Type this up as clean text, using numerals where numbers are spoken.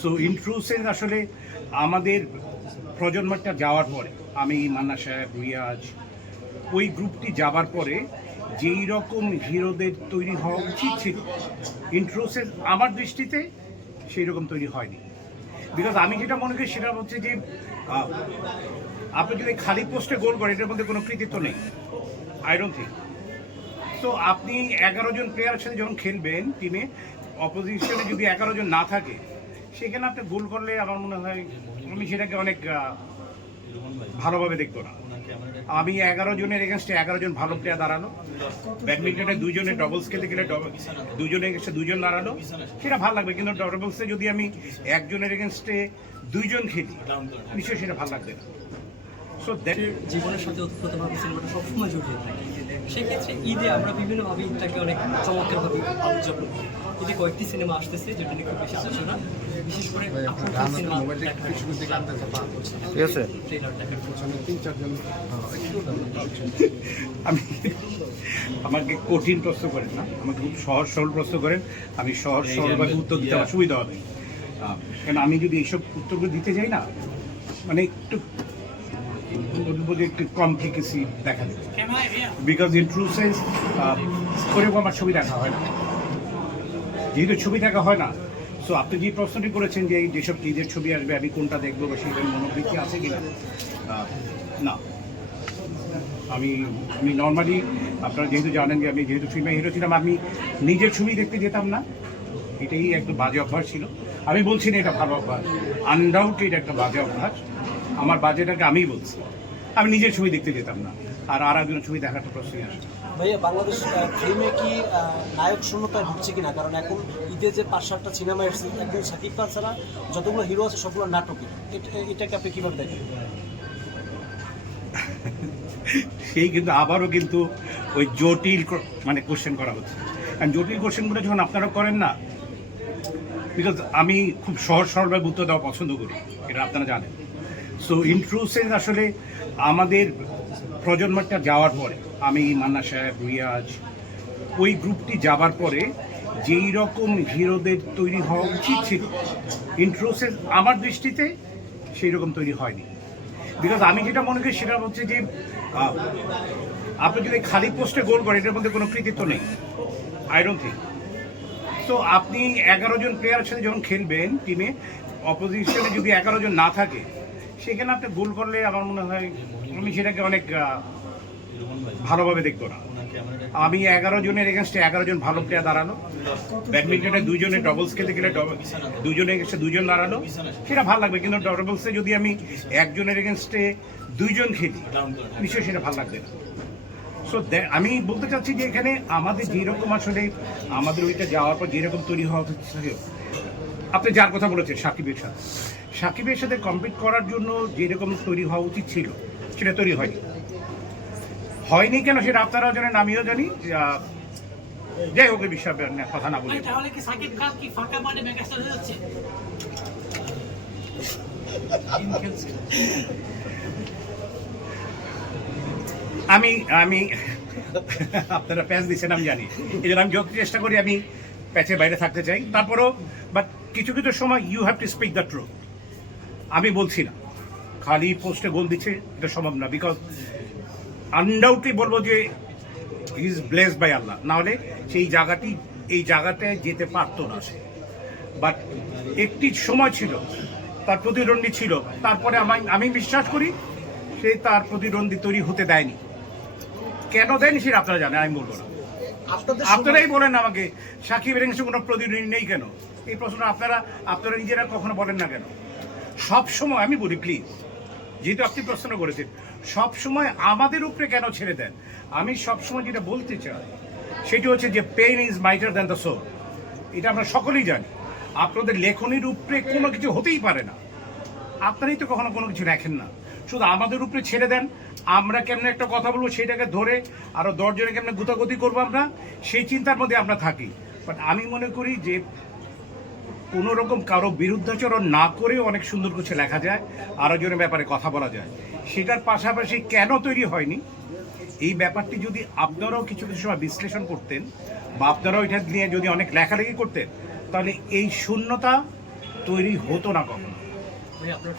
So ইন্ট্রুসেন্স আসলে আমাদের প্রজন্মটা যাওয়ার পরে, আমি মান্না সাহেব, রিয়াজ, ওই গ্রুপটি যাবার পরে যেই রকম হিরোদের তৈরি হওয়া উচিত ছিল, ইন্ট্রোসেন্স আমার দৃষ্টিতে সেই রকম তৈরি হয়নি। বিকজ আমি যেটা মনে করি সেটা হচ্ছে যে আপনি যদি খালি পোস্টে গোল করেন, এটার মধ্যে কোনো কৃতিত্ব নেই, আই ডোন্ট থিঙ্ক। তো আপনি 11 জন প্লেয়ারের সাথে যখন খেলবেন টিমে, অপোজিশনে যদি 11 জন না থাকে, সেখানে আপনি গোল করলে আমার মনে হয় আমি সেটাকে অনেক ভালোভাবে দেখবো না। আমি 11 জনের এগেনস্টে 11 জন ভালো প্লেয়ার দাঁড়ালো, ব্যাডমিন্টনে 2 জনের ডবলস খেলতে গেলে 2 জনের এগেনস্টে 2 জন দাঁড়ালো, সেটা ভালো লাগবে। কিন্তু ডবলসে যদি আমি 1 জনের এগেনস্টে 2 জন খেলি, নিশ্চয়ই সেটা ভালো লাগবে না। সো জীবনের সাথে ওতপ্রোতভাবে সিনেমাটা সবসময় জড়িয়ে থাকে। সেক্ষেত্রে ঈদে আমরা বিভিন্নভাবে ঈদটাকে অনেক চমৎকারভাবে উদযাপন করি। ঈদে কয়েকটি সিনেমা আসতেছে যেটা নিয়ে খুব বেশি আলোচনা, বিশেষ করে সিনেমা আমি আমাকে কঠিন প্রশ্ন করেন না, আমাকে খুব সহজ সরল প্রশ্ন করেন, আমি সহজ সরলভাবে উত্তর দিতে আমার সুবিধা হবে। কারণ আমি যদি এইসব উত্তরগুলো দিতে যাই না, মানে একটু বলবো যে একটু কমপ্লিকেসি দেখা দেবে। বিকজ ইন ট্রু সেন্স ওরকম আমার ছবি দেখা হয় না, যেহেতু ছবি দেখা হয় না। সো আপনি যে প্রশ্নটি করেছেন যে যেসব ঈদের ছবি আসবে আমি কোনটা দেখবো বা সেটার মনোবৃত্তি আছে কিনা, না। আমি নর্মালি, আপনারা যেহেতু জানেন যে আমি যেহেতু ফিল্মে হিরো ছিলাম, আমি নিজের ছবি দেখতে যেতাম না, এটাই একটু বাজে অভ্যাস ছিল। আমি বলছি না এটা ভালো অভ্যাস, আনডাউটলি এটা একটা বাজে অভ্যাস। আমার বাজেটাকে আমিই বলছি, আমি নিজের ছবি দেখতে যেতাম না, আর একজনের ছবি দেখার তো প্রশ্নই আসে। ভাইয়া, বাংলাদেশ ফিল্মে কি নায়ক শূন্যতায় ভুগছে কিনা? কারণ এখন ঈদে যে 5-7টা সিনেমা এসেছে, একজন শাকিব খান ছাড়া যতগুলো হিরো আছে সবগুলো নাটকই। এটাকে আপনি কীভাবে দেখেন? সেই কিন্তু আবারও কিন্তু ওই জটিল মানে কোশ্চেন করা হচ্ছে। কারণ জটিল কোশ্চেনগুলো যখন আপনারা করেন না, বিকজ আমি খুব সহজ সরলভাবে উত্তর দেওয়া পছন্দ করি, এটা আপনারা জানেন। সো ইন্ট্রুসেন্স আসলে আমাদের প্রজন্মটা যাওয়ার পরে, আমি মান্না সাহেব, রিয়াজ, ওই গ্রুপটি যাবার পরে যেই রকম হিরোদের তৈরি হওয়া উচিত ছিল, ইন্ট্রোসেন্স আমার দৃষ্টিতে সেই রকম তৈরি হয়নি। বিকজ আমি যেটা মনে করি সেটা হচ্ছে যে আপনি যদি খালি পোস্টে গোল করেন, এটার মধ্যে কোনো কৃতিত্ব নেই, আই ডোন্ট থিঙ্ক। তো আপনি 11 জন প্লেয়ারের সাথে যখন খেলবেন টিমে, অপোজিশনে যদি 11 জন না থাকে, সেখানে আপনি গোল করলে আমার মনে হয় আমি সেটাকে অনেক ভালোভাবে দেখবো না। আমি 11 জনের এগেনস্টে 11 জন ভালো প্লেয়ার দাঁড়ালো, ব্যাডমিন্টনে 2 জনের ডবলস খেলতে গেলে 2 জনের এগেনস্টে 2 জন দাঁড়ালো, সেটা ভালো লাগবে। কিন্তু ডবলসে যদি আমি 1 জনের এগেনস্টে 2 জন খেলি, নিশ্চয়ই সেটা ভালো লাগবে না। সো আমি বলতে চাচ্ছি যে এখানে আমাদের যেরকম আসলে আমাদের ওইটা যাওয়ার পর যেরকম তৈরি হওয়া হচ্ছে, আপনি যার কথা বলেছেন সাকিবের সাথে কম্পিট করার জন্য যেরকম তৈরি হওয়া উচিত ছিল, সেটা তৈরি হয়নি কেন সেটা আপনারাও জানেন, আমিও জানি। যাই হোক, বিষয়ে কথা না বলি। আমি আপনারা প্যাচ দিচ্ছেন আমি জানি, এই জন্য আমি যত চেষ্টা করি আমি প্যাচের বাইরে থাকতে চাই। তারপরও বাট কিছু কিছু সময় you have to speak the truth. আমি বলছি না খালি পোস্টে গোল দিচ্ছে, এটা সম্ভব না। বিকজ আনডাউটলি বলবো যে হি ইজ ব্লেসড বাই আল্লাহ, নাহলে সেই জায়গাটায় যেতে পারতো না সে। বাট একটি সময় ছিল, তার প্রতিদ্বন্দ্বী ছিল, তারপরে আমি বিশ্বাস করি সে তার প্রতিদ্বন্দ্বী তৈরি হতে দেয়নি। কেন দেয়নি সেটা আপনারা জানেন, আমি বলবো না। আপনারাই বলেন আমাকে সাকিবের এগেন্সে কোনো প্রতিদ্বন্দ্বী নেই কেন, এই প্রশ্ন আপনারা নিজেরা কখনো বলেন না কেন? সব সময় আমি বলি, প্লিজ, যেহেতু আপনি প্রশ্ন করেছেন, সব সময় আমাদের উপরে কেন ছেড়ে দেন? আমি সবসময় যেটা বলতে চাই সেটি হচ্ছে যে pain is mightier than the soul. এটা আমরা সকলেই জানি। আপনাদের লেখনির উপরে কোনো কিছু হতেই পারে না, আপনারাই তো কখনো কোনো কিছু রাখেন না, শুধু আমাদের উপরে ছেড়ে দেন। আমরা কেমন একটা কথা বলবো সেটাকে ধরে আরো 10 জনে কেমন গুতাগুতি করবো, আমরা সেই চিন্তার মধ্যে আমরা থাকি। বাট আমি মনে করি যে কোনো রকম কারো বিরুদ্ধাচরণ না করেও অনেক সুন্দর কিছু লেখা যায়, আরো জনের ব্যাপারে কথা বলা যায়। সেটার পাশাপাশি কেন তৈরি হয়নি এই ব্যাপারটি যদি আপনারাও কিছু কিছু সময় বিশ্লেষণ করতেন, বা আপনারাও এটা নিয়ে যদি অনেক লেখালেখি করতেন, তাহলে এই শূন্যতা তৈরি হতো না কখনো। ভাই আপনার